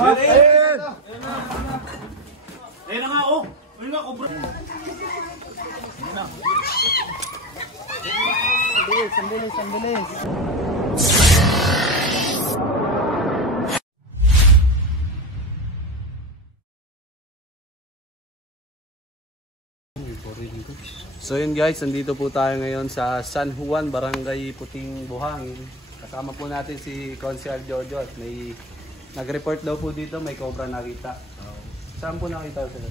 Ayun na nga, oh. Ayun nga, kubra. Sandilis. So yun guys, nandito po tayo ngayon sa San Juan, Barangay Puting Buhangin. Kasama po natin si Consial Jojo at may nag-report daw po dito, may cobra nakita. Saan po nakita sila?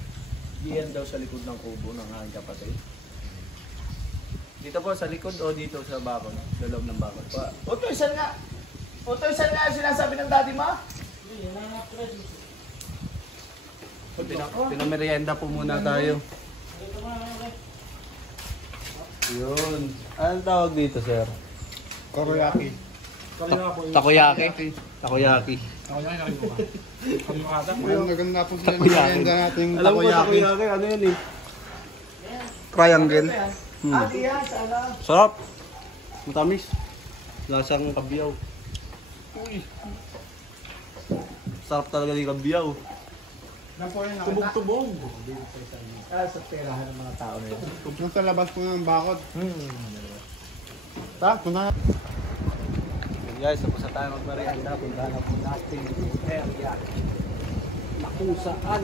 Diyan daw sa likod ng kubo ng aking kapatid. Dito po sa likod o dito sa bakod? Sa loob ng bakod? Utoy, saan nga? Utoy, saan nga sinasabi ng daddy mo? Pinamerienda po muna tayo. Yun. Anong tawag dito, sir? Takoyaki. Takoyaki. Takoyaki. Naganda po sila ng merienda natin yung Alam mo takoyaki. takoyaki, ano yun eh? Triangle. Diyan, sana. Sarap. Matamis. Lasang kabiyaw. Uy. Sarap talaga yung kabiyaw. Tubog-tubog. Sa perahan ng mga tao na yun. Kung sa labas po ng bakod. Tak, punta na. Guys, tapos na tayo magmerienda. Punta na po natin yung area na kung saan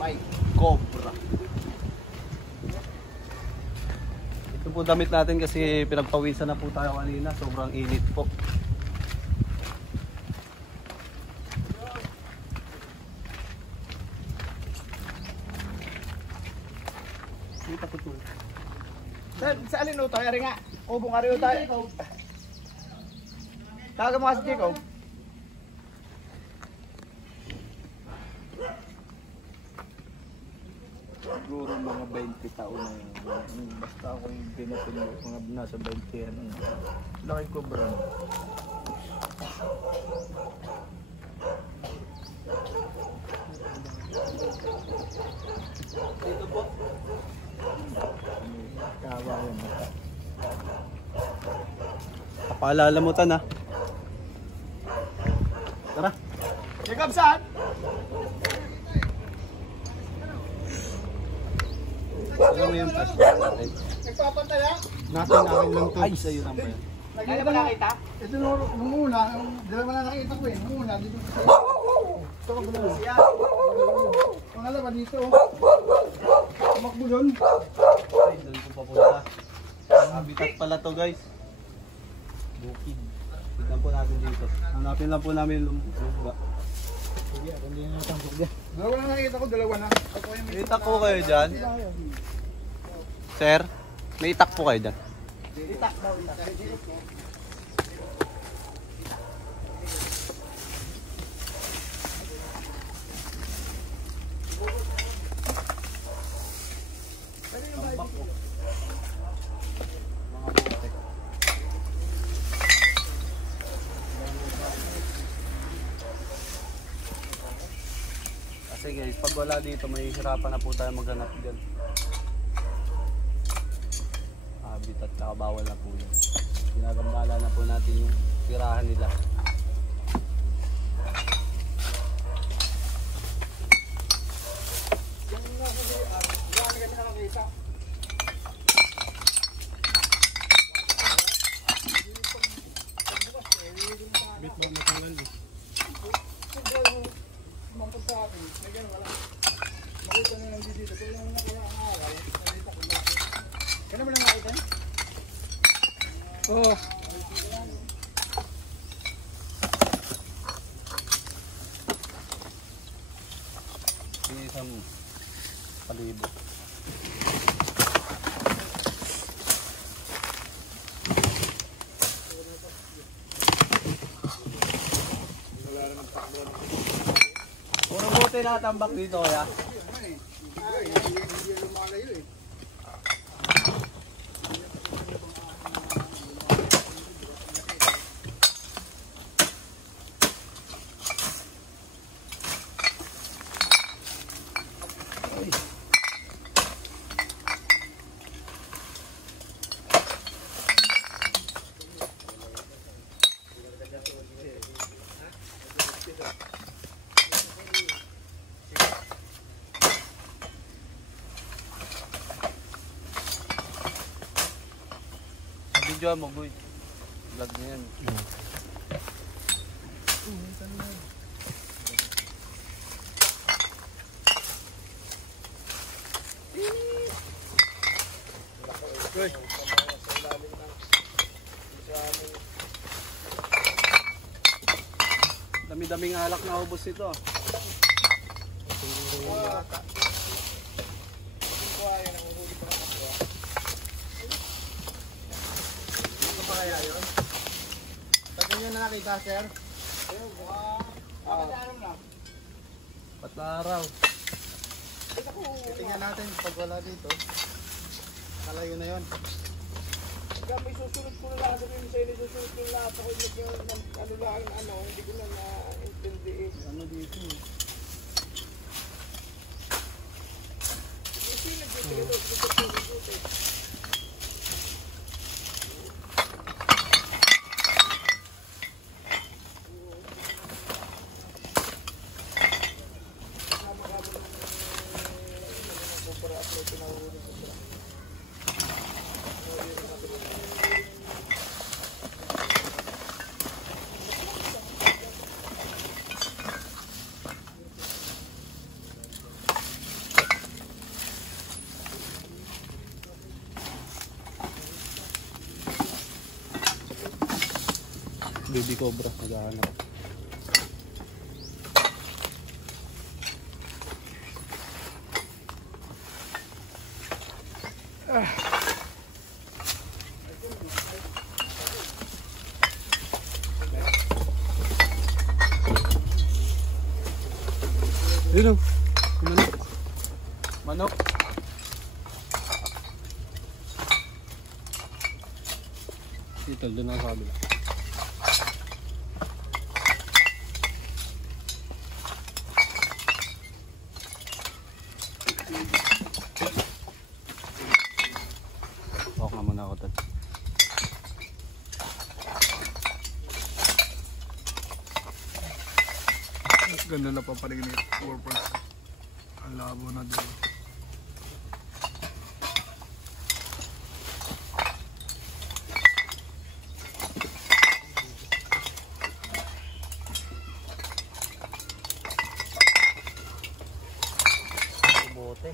may cobra. Ito po damit natin kasi pinagpawisan na po tayo kanina. Sobrang init po. Kita po po. Sa alin tayo? Ari nga. Kubong ari tayo. Tawagan mo kasi Jacob. Siguro mga 20 taon na yun. Basta ako yung pinapin mga nasa 20 yan. Laki cobra. Dito po. Kawa yan. Paalala mo tan ha. Tara. Jacob, saan? Alam mo yung flashlight natin? Nagpapantaya? Natin lang to. Ay, sa'yo naman yan. Kaya ba nakita? Ito nung una, dalawa na nakita ko eh. Nung una, dito sa ito ko dalawa. Siya. Pangalawa dito. Tumakbo doon. Ay, doon ko papunta. Habitat pala to guys. Bukid. Tignan po natin dito. Hanapin lang po namin yung lumba. Dalawa na nakita ko, dalawa na. May itak po kayo dyan? Sir, may itak po kayo dyan? Itak daw, itak. Kasi guys, pag wala dito, may hirapan na po tayo maghanap dyan. Habitat, nakabawal na po yun. Ginagambala na po natin yung tirahan nila. Oo. Isang palibot. Puro bote na tambak dito kaya? Hindi lumalayo eh. Video mo, boy. Vlog na yan. Uy. Dami-daming alak na ubos ito. Ano pa kaya yun? Pag nyo na nakita, sir? Ayun, alam na. Pataraw. Tingnan natin pag wala dito. Kalayo na yun. May susunod ko na lang sabihin sa inyo, susunod ko na lang ako ano lang, hindi ko na na-intindi eh. Ano dito? Baby Cobra, naghahanap. Yun o. Manok. Manok. Dito, doon ang kabila. Walk na muna ako tad. Mas ganda na papalig ni purpose. Ang labo na doon. Bote.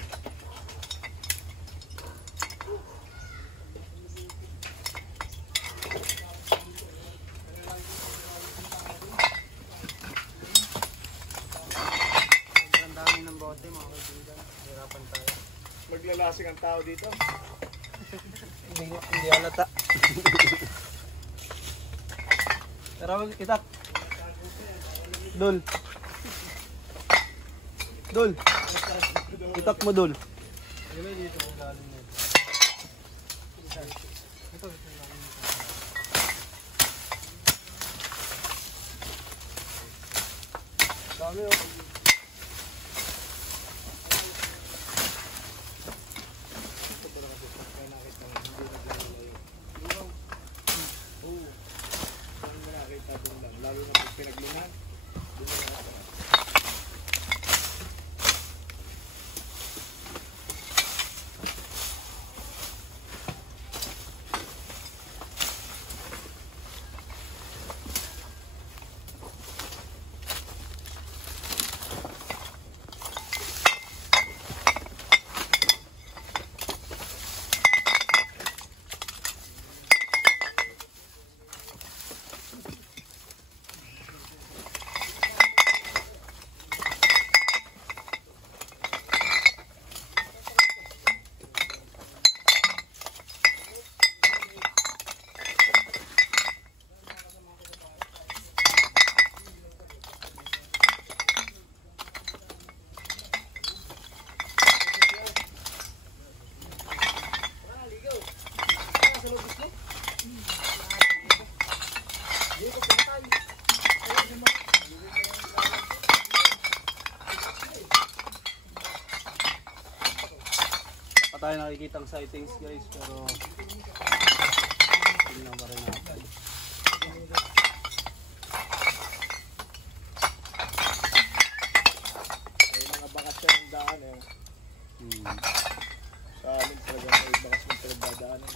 Ang dami ng bote mga kaibigan. Hirapan tayo. Maglalasing ang tao dito. Hindi halata. Tara, itak. Dol. Dol. Itak mo, Dol. Dami oh. Lalo na pag pinaglunan. Pa tayo nakikitang sightings guys, pero tingnan pa rin natin. May mga bakasyon ng daan eh. Sa amin talaga may bakasyon talaga daan eh.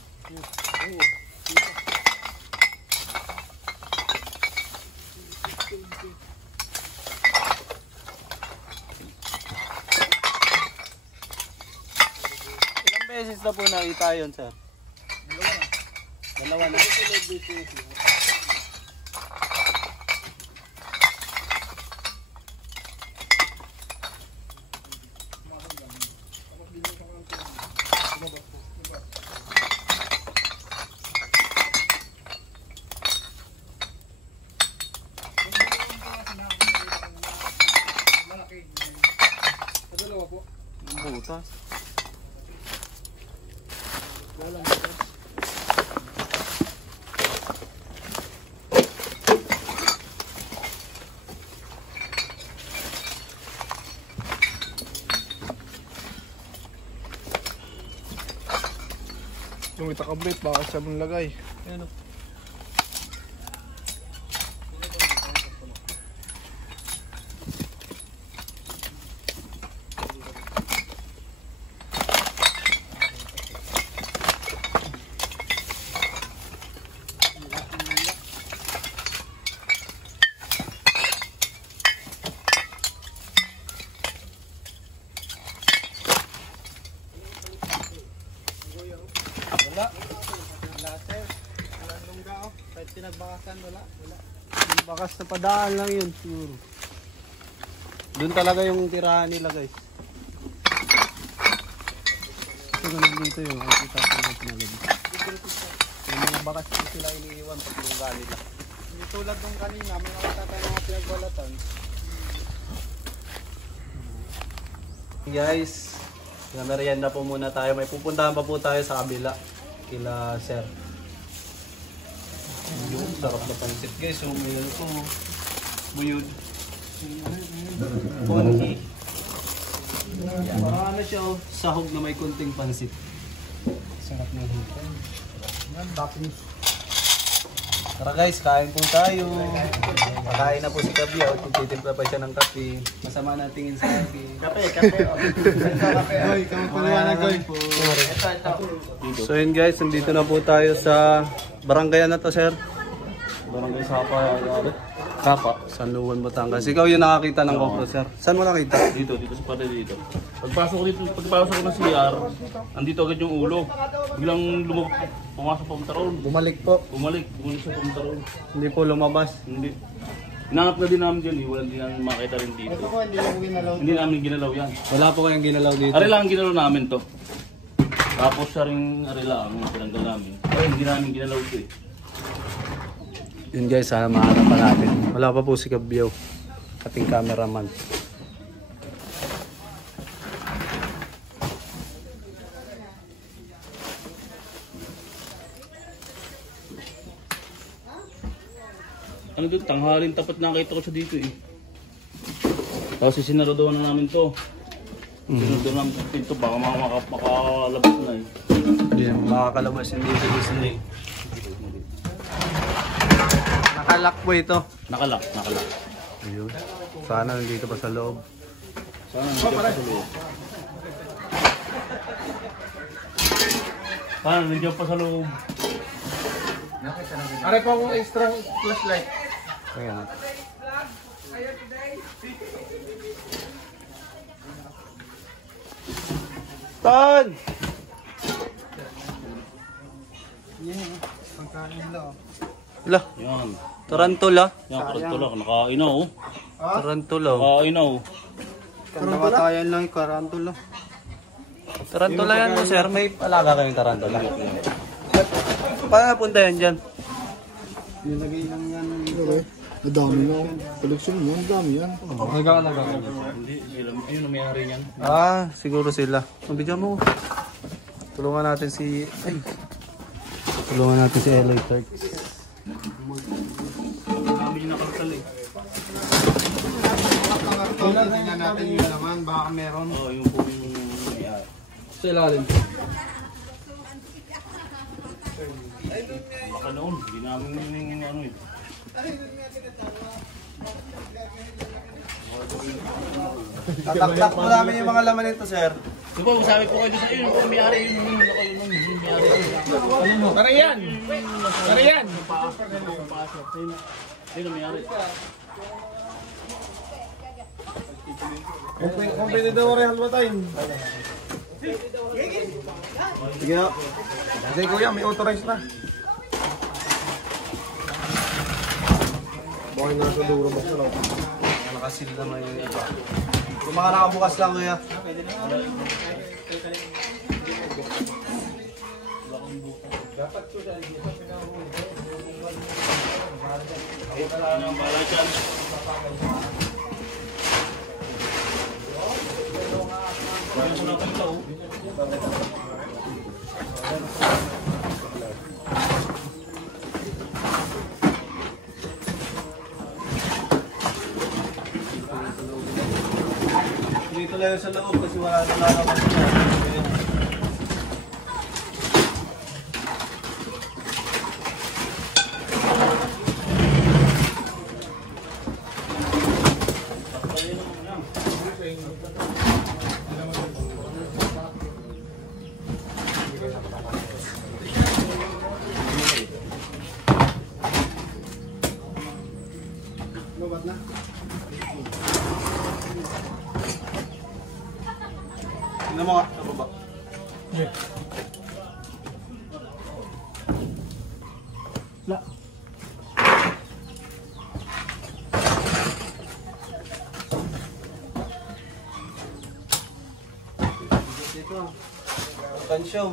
Ilang beses na po nakita yun, sir? Dalawa na. Ang butas. Yung itakablit, baka siya mong lagay. Ayun o. Wala. Wala, sir. Walang lungga, oh. Kahit pinagbakasan, wala. Yung bakas na padaan lang yun siguro. Doon talaga yung tirahan nila guys. Ito ganun dito yung makikita ko na pinalabas. Yung mga bakas na sila iniiwan pag lungga nila. Hindi tulad nung kanina, may nakita tayo mga pinagbalatan. Guys, merienda po muna tayo. May pupuntahan pa po tayo sa kabila. Kila sir. Yung sarap na pansit guys. So, may ano po. Buyod. Ponki. Parang ano siya, oh, sahog na may kunting pansit. Sarap ng hipon. Yan, dating. Tara guys, kain po tayo. Pakain na po si Kabi. Titimpla pa siya ng kape. Masama na tingin sa kape. Kape. Goy, kamagpaliwanag, Goy. So yun guys, nandito na po tayo sa barangay na to, sir. Barangay Sapa, San Juan, Batangas. Ikaw yung nakakita ng GoPro, sir. Saan mo nakita? Dito sa pader dito. Pagpasok ko ng CR, andito agad yung ulo. Biglang pumasok pa taron. Bumalik po. Bumalik sa pumtaron. Hindi po lumabas. Hindi. Inangat na din namin dyan eh. Wala din namin makita rin dito. Ito ko, hindi lang ginalaw. Hindi namin ginalaw yan. Wala po kayong ginalaw dito. Ari lang ang ginalaw namin to. Tapos siya rin ari lang ang pinanggal namin. Ay, hindi namin ginalaw ito eh. Yun guys, sana mahanap pa natin. Wala pa po si Kabyo, ating cameraman. Ano doon, tanghalin tapat nakita ko siya dito eh. Tapos sinaradoan na namin to. Sinaradoan namin sa pinto, baka makalabas na eh. Hindi naman makakalabas, hindi gusto eh. Nakalak po ito. Nakalak. Ayun. Sana nandito pa sa loob. Sana nandiyan pa sa loob. Sana nandiyan pa sa loob. Are pa akong extra flashlight. Ayan. Tan! Yan, pagkain nila, oh. Lah, Yan. tarantula. Yan, karantula. Nakainaw. Tarantula. Nakainaw. Namatayan lang yung karantula. Tarantula yan mo, sir. May alaga kayong tarantula. Paano napunta yan dyan? Nilagay lang yan dito. Ang dami na. Koleksyon mo, ang dami yan. Nag-aalaga kayo. Hindi, ayun ang mayari niyan. Ah, siguro sila. Mabigyan mo. Tulungan natin si... Ay. Tulungan natin si Eloy Turks. Dami yung nakartal eh. Tingnan natin yung laman, baka meron. Oo, yung po yung mayari. Sa ilalim. Baka noon, hindi namin yung ano eh. Tataktak po namin yung mga laman nito, sir. Di ba, masabi po kayo sa iyo, yung mayari yung mayari. Karayan! Karayan! Ayun ang mayari. Competitor Real Batay. Sige na. Kasi kuya, may authorized na. Bakit na sa duro box lang? Nakasil naman yung iba. Kung mga nakabukas lang kuya. Dito lang sa loob kasi wala naman siya. Lubat na. Tingnan mo nga sa baba. Dito. Pansyaw.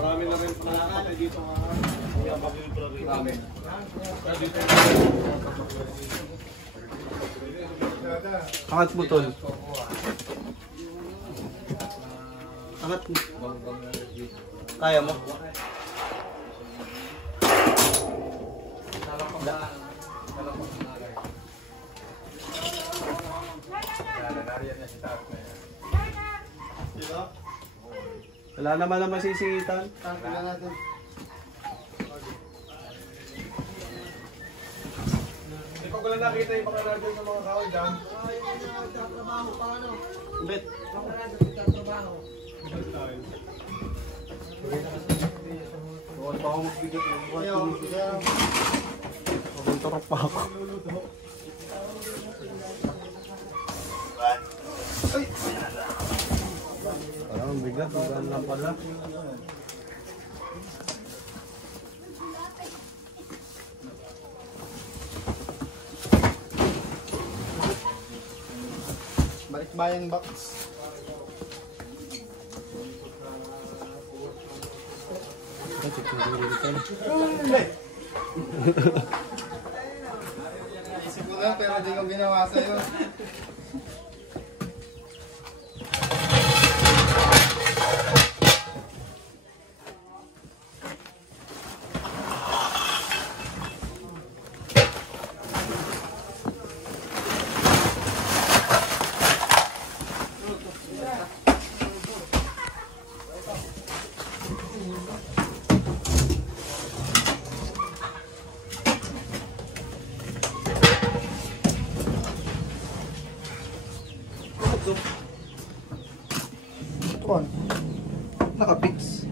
Marami na rin nakakatay dito mga marami. Angat mo tol. Angat mo. Kaya mo? Wala naman ang masisingitan. Tingnan natin. Hindi ko lang nakita yung mga radyo sa mga kahoy dyan. Bet. Bawal pa ako magbigat. Pagpuntarap pa ako. Ay! Parang bigat. Bigat lang pala. Balikbayang box. Isip ko na pero hindi ko ginawa sa'yo. Kuan. Naka-fix.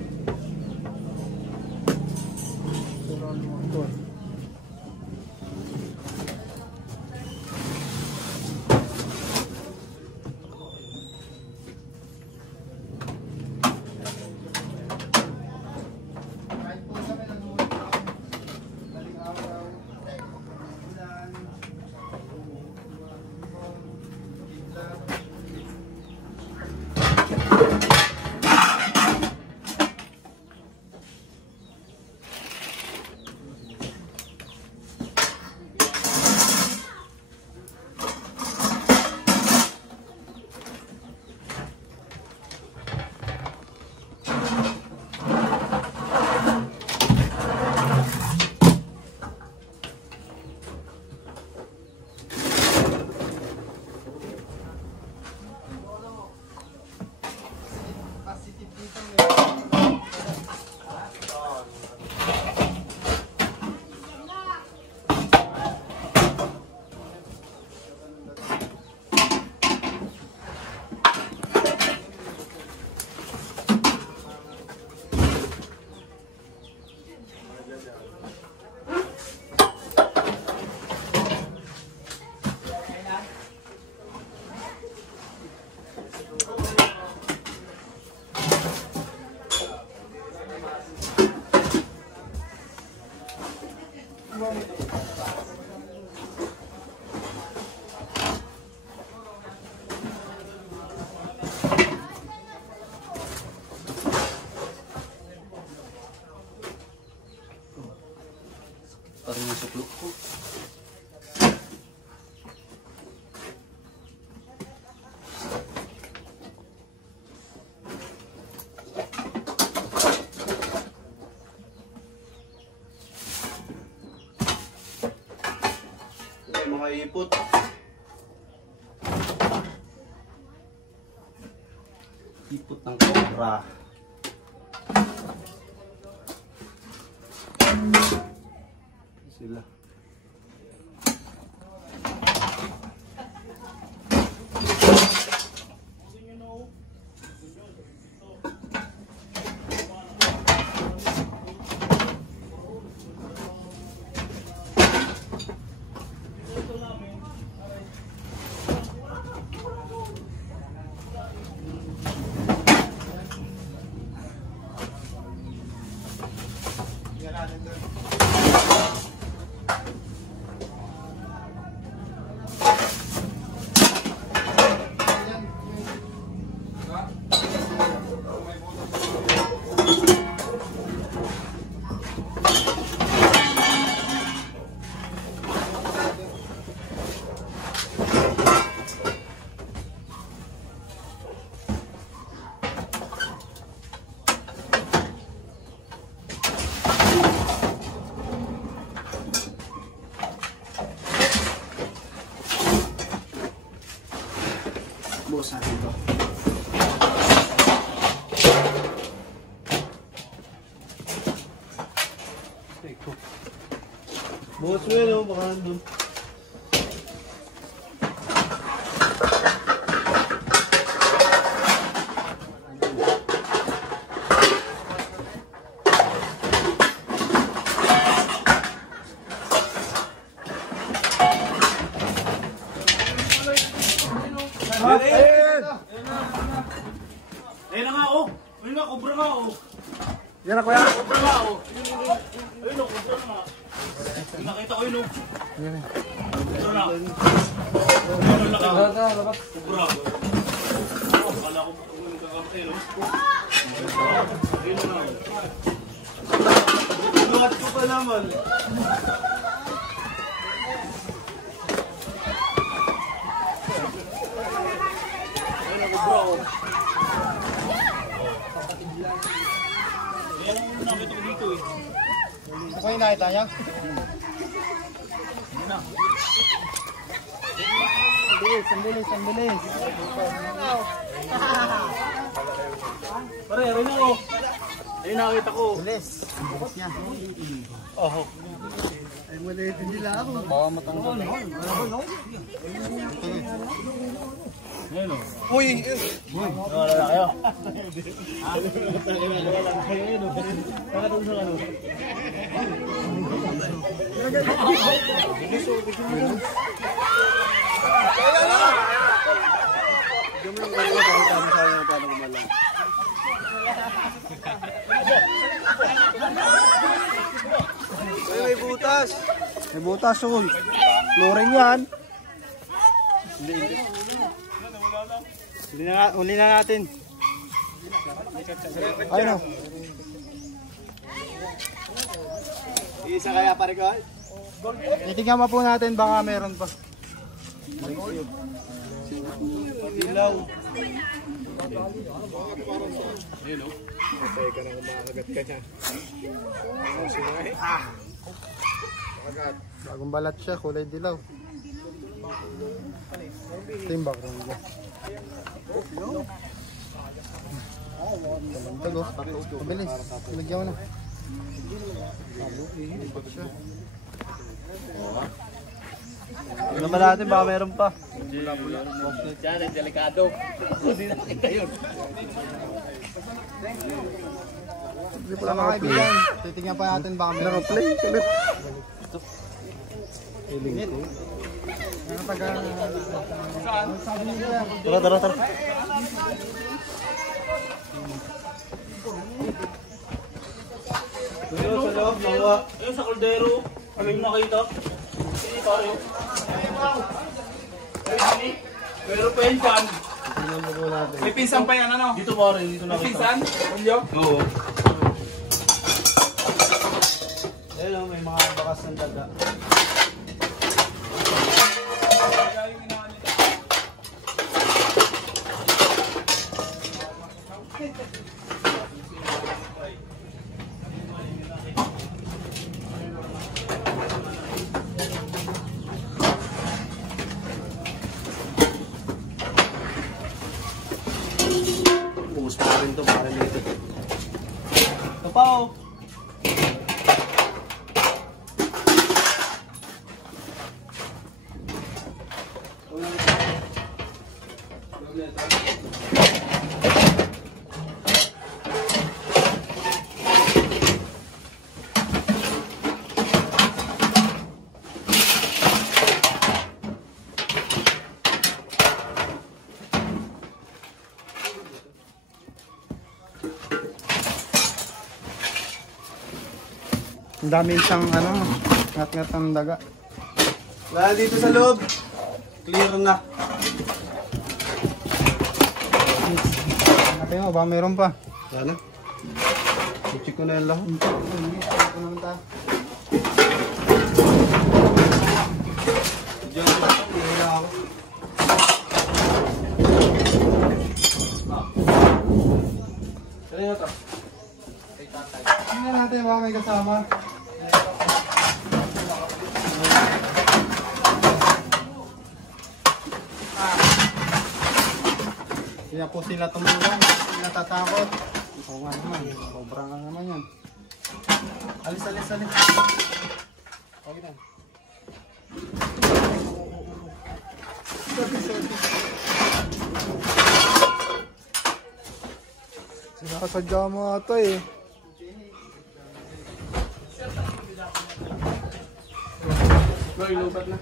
Kuan. Parang yung suklok ko. Mga ipot. Ipot ng cobra. Sila. Bukas natin ito. Bukas mo yun, baka nandun. Ayun na nga oh. Ayun na, kubra nga oh. Yan na kuya. Kubra nga oh. Ayun oh, kubra nga. Nakita ko yun oh. Kubra na. Ayun ang laki. Kubra. Kala ko magkakamatay no. Ayun na nga. Luhat ko pa naman. nakita niyo? Ang bilis. Pare, rin ako. Ayun nakita ko. Bilis niya. Oh. Ay, maliit din nila ako. Baka matanggal. Ayun o. Uy! Wala na kayo. Nakatong sa ano. May butas. May butas, Ul. Luring yan. Uli na natin. Ayun o. Isa kaya pare ko? Titignan mo po natin, baka meron pa. Dilaw. Bagong balat siya, kulay dilaw. Ito yung background niya. Tago. Mabilis. Lagyan mo na. Tingnan ba natin, baka meron pa. Diyan, delikado. Hindi nakita yun. Hindi pala mga kaibigan. Titignan pa natin baka meron pa. Ulit. Tara. Ayun, sa loob, nawa. Ayun sa kaldero. Ano yung nakita? Hindi pare yun. Ayun, pero pa yan dyan. May pinsan pa yan, ano? Dito pare, dito May nakita. pinsan? Julio? Oo. Ayun, may mga bakas ng daga. Ubus pa rin ito, parang dito. Ito pa oh. Ang dami siyang ngat-ngat ng daga. Wala dito sa loob. Clear na. Natin mo, baka meron pa. Wala. I-check ko na yung lahat. Ito naman tayo. Diyan na. Wala ako. Saan ito? Tingnan natin baka may kasama. Kaya po sila tumulong, hindi natatakot. Oo nga naman, sobrang nga naman yan. Alis. Okay na. Sinakasadya mo ata eh. Loy, lubat na.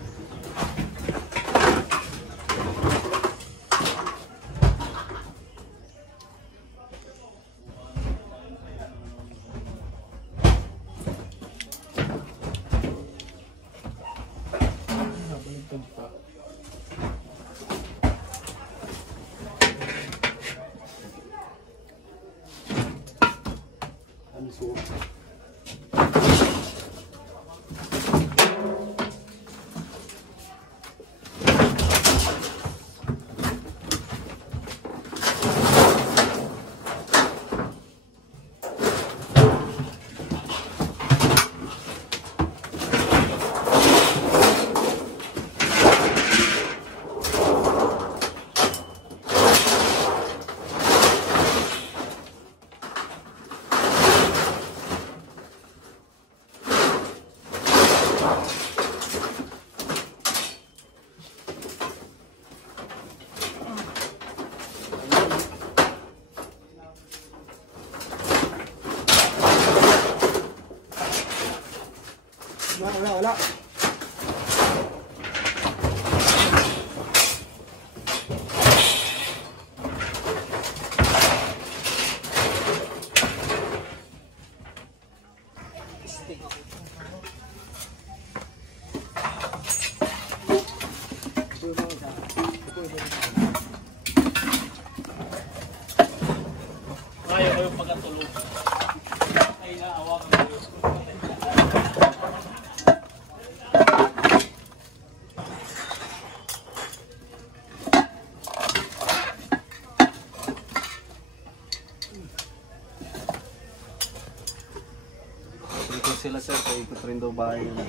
sir, paikot rin daw bahay nila.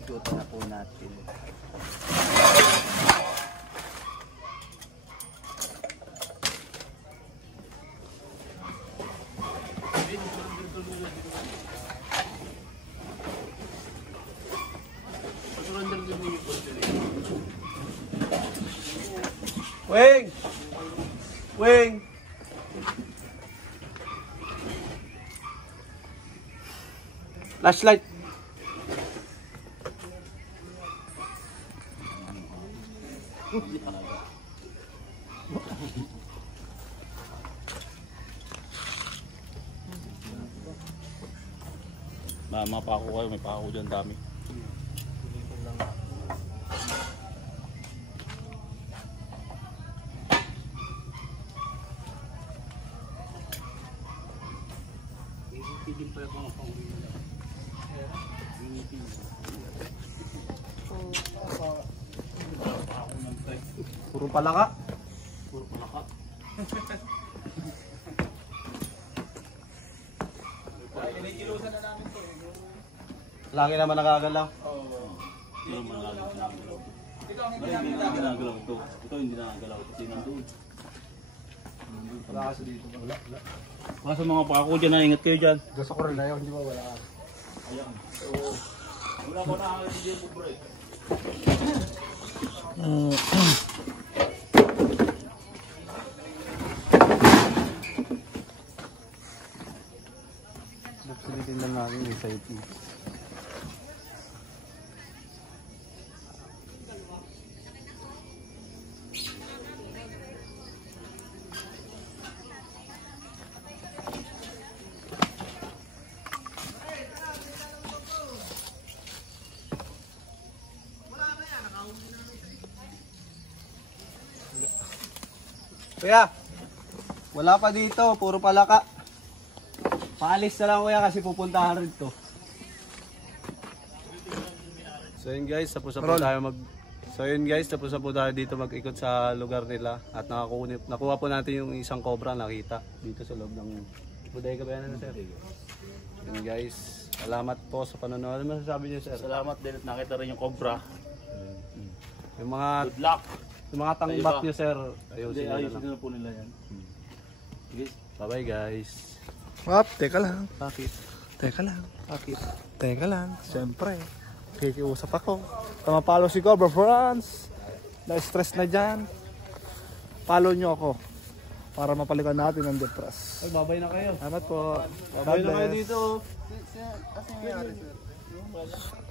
Ikutan na po natin. Wing! Wing! Flashlight! Mapako kayo, may pako dyan dami. Puro palaka. Puro palaka. Lagi naman nakagalaw. Hindi naman nagagalaw. Hindi na ginagalaw ito. Ito hindi na nagagalaw kasi nandun. Wala kasi dito. Wala. Mga sa mga pako dyan, ingat kayo dyan. Gusto ko rin na yun, di ba wala? Ayan. So, wala ko na hindi po break. Buksulitin lang natin yung side piece. Kuya, wala pa dito, puro palaka. Paalis na lang kuya kasi pupuntahan rin to. So yun guys, tapos na po tayo dito mag-ikot sa lugar nila at nakuha po natin yung isang cobra nakita dito sa loob ng bodega ba yan, sir? Yun guys, salamat po sa panonood. Ano masasabi niyo, sir? Salamat din at nakita rin yung cobra. Yung mga Good luck! tangbak niyo, sir, ayusin Ayusin na lang. na po nila yan. Sige. Bye-bye guys. Teka lang. Bakit? Teka lang. Bakit? Teka lang. Siyempre. Kikiusap ako. Palo si Cobra France. Na-stress na dyan. Follow nyo ako. Para mapalikan natin ang depress. Ay, babay na kayo. Salamat po. Babay na kayo bless. dito. Kasi may ari, sir.